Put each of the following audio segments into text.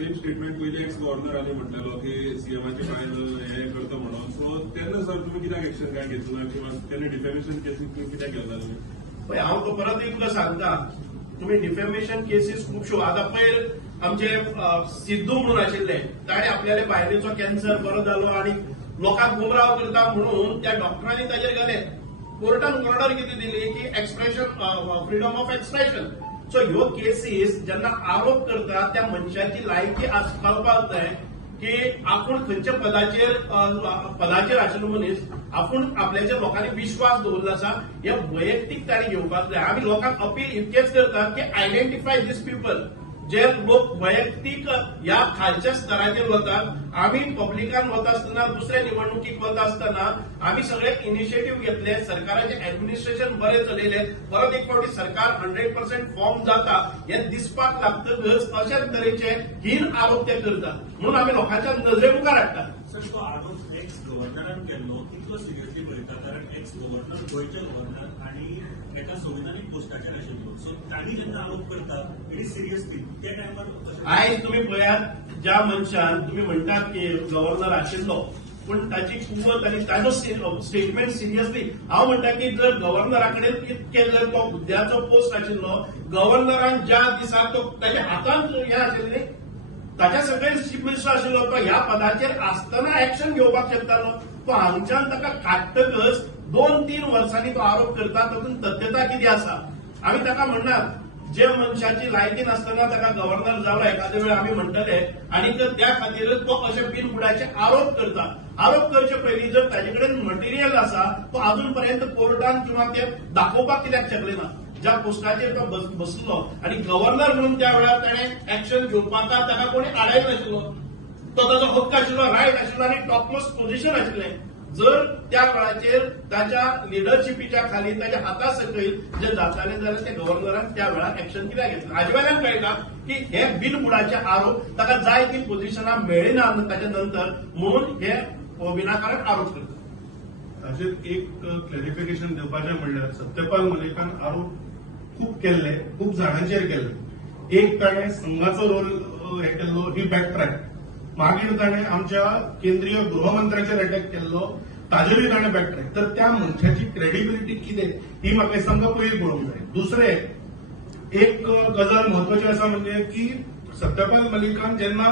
Same statement पहिले x गव्हर्नरांनी म्हटलेलो की सीएमाचे file हे करता म्हणून. सो तेन्ना सर तुम्ही कित्याक एक्शन काय घेतलं किंवा तेन्ना डिफेमेशन केसीस तुम्ही कित्याक घेतला तुम्ही? हांव परत एक तुका सांगता, तुम्ही डिफेमेशन केसीस खुबश्यो आता पयर आमचे सिद्धू म्हणून आशिल्ले, ताणे आपल्याला बायलेचो कॅन्सर बरो जालो आणि लोकांक गुमराह करता म्हणून त्या डॉक्टरांनी ताजेर गेले. कोर्टान ऑर्डर कितें दिली की expression freedom of expression. So ह्यो केसीस जेन्ना आरोप करता त्या मनशाची लायकी कळपाक जाय की आपूण खंयच्या पदाचेर आशिल्लो मनीस, आपूण आपल्याच्या लोकांनी विश्वास दवरलो आसा हे वैयक्तीक ताणी घेवपाक जाय. आमी लोकांक अपील इतकेच करतात की आयडेंटिफाय दीस पीपल, जे लोक वैयक्तीक ह्या खालच्या स्तराचेर वतात. आमी पब्लिकान वता आसतना, दुसऱ्या निवडणुकीक वता आसतना आमी सगळे इनिशिएटीव्ह घेतले, सरकाराचे ऍडमिनिस्ट्रेशन बरें चलयले. परत एक फावटी सरकार 100% फॉर्म जाता हे दिसपाक लागतकच अशाच तरेचे हीन आरोप ते करतात. म्हणून आमी लोकांच्या नजरे मुखार हाडटात. सर, तो आरोप एक्स गव्हर्नरान केल्लो कितलो सिरियसली पळयता, कारण एक्स गव्हर्नर गोयचे गव्हर्नर आणि एका संविधानीक पोस्टाचेर आशिल्लो. सो तांणी जेन्ना आरोप करता इट इज सिरियसली त्या टायमार आयज तुम्ही पळयात, ज्या मनशान तुम्ही म्हणटात की गव्हर्नर आशिल्लो पण ताची कुवत आणि ताजो स्टेटमेंट सिरियसली, हांव म्हणटा की जर गव्हर्नराकडे इतके जर तो हुद्द्याचो पोस्ट आशिल्लो, गव्हर्नरान ज्या दिसा तो ताच्या हातांत हे आशिल्ले, ताच्या सगळे चीफ मिनिस्टर आशिल्लो, तो ह्या पदाचेर आसतना एक्शन घेवपाक शकतालो. तो हांगच्यान ताका काडटकच 2-3 वर्सांनी तो आरोप करता. तातूंत तथ्यता कितें आसा? आमी ताका म्हणनात जे मनशाची लायकी नासतना ताका गव्हर्नर जालो एखाद्या वेळ आमी म्हणटले, आणि त्या खातीरच तो अशे बिनबुडाचे आरोप करता. आरोप करचे पयलीं जर ताजे कडेन मटेरियल आसा तो अजून पर्यंत कोर्टान किंवा ते दाखोवपाक कित्याक शकले ना? ज्या पोस्टाचेर तो बसलो आणि गव्हर्नर म्हणून त्या वेळार ताणें एक्शन घेवपाक ताका कोणी आडाय नाशिल्लो. तो ताजो हक्क आशिल्लो, रायट आशिल्लो आणि टॉपमोस्ट पोझिशन आशिल्लें. जर त्या वेळाचेर ताच्या लिडरशिपीच्या खाली ताच्या हाता सकयल जे जाताले जाल्यार ते गव्हर्नरान त्या वेळार एक्शन कित्याक घेतलें? हाजे वेल्यान कळटा की हे बिनबुडाचे आरोप ताका जाय ती पोझिशनां मेळ्ळीना ताच्या नंतर, म्हणून हे विनाकारण आरोप करतात. ताचेर एक क्लॅरिफिकेशन दिवपाचें म्हणल्यार सत्यपाल मलिकान आरोप खूब केल्ले, खूब जाणांचेर केल्ले. एक ताणें संघाचो रोल हे केल्लो, ही बॅकट्रॅक. मागीर ताणें आमच्या केंद्रीय गृहमंत्र्याचेर अटॅक केल्लो, ताजेरूय ताणें बॅकट्रॅक. तर त्या मनशाची क्रेडिबिलिटी कितें ही म्हाका हे संघ पयलीं पळोवंक जाय. दुसरें एक गजाल म्हत्वाची आसा म्हणजे की सत्यपाल मलिकान जेन्ना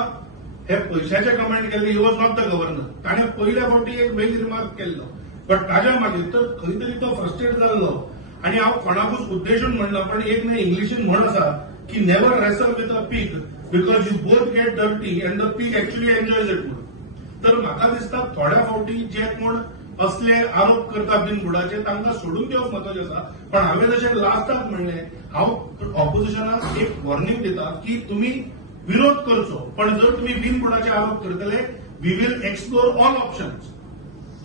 हे पयशाचे कमेंट केल्ले, he was not the governor. ताणें पयल्या फावटी एक वेल रिमार्क केल्लो, बट ताज्या मागीर तर खंय तरी तो फ्रस्ट्रेट जाल्लो. आणि हांव कोणाकूच उद्देशून म्हणना, पण एक न्ही इंग्लिशीन म्हण आसा की never wrestle with a pig because you both get dirty and the pig actually enjoys it म्हणून. तर म्हाका दिसता थोड्या फावटी जे कोण असले आरोप करता बिनबुडाचे तांकां सोडून दिवप महत्वाचें आसा. पण हांवें जशें लास्टाक म्हणलें, हांव ऑपोजिशनाक एक वॉर्निंग दिता की तुमी विरोध करचो, पण जर तुम्ही बिनबुडाचे आरोप करतले, we will explore all options.